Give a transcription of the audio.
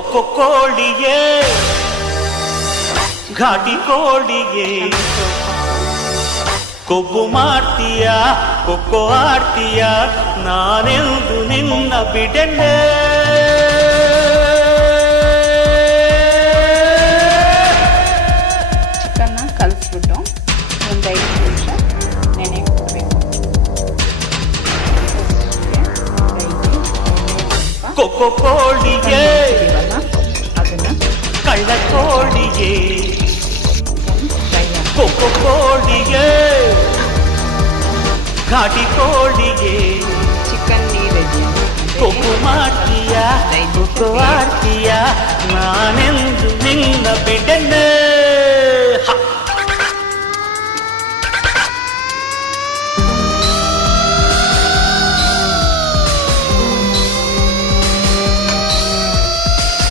ಕೊಕ್ಕೊ ಕೋಳಿಯೇ ಘಾಟಿ ಕೋಳಿಯೇ ಕೊಬ್ಬು ಮಾಡ್ತೀಯ ಕೊಕ್ಕೊ ಆಡ್ತೀಯ ನಾನೆಂದು ನಿನ್ನ ಬಿಡೆನೆ ಚಿಕನ್ನ ಕಲಿಸ್ಬಿಟ್ಟು ಒಂದು 5 ನಿಮಿಷ ನೆನೆ ಕೊಡಬೇಕು. ಕೊಕ್ಕೊ ಕೋಳಿಯೇ ಅದನ್ನು ಕಳ್ಳ ಕೋಳಿಯೇ ಕೊಕ್ಕೊ ಕೋಳಿಯೇ ಘಾಟಿ ಕೋಳಿಯೇ ಚಿಕನ್ ನೀರಿದೆ ಕೊಬ್ಬು ಮಾಡ್ತೀಯ ಕೊಕ್ಕೊ ಆಡ್ತೀಯ ನಾನೆಂದು ನಿನ್ನ ಬಿಡ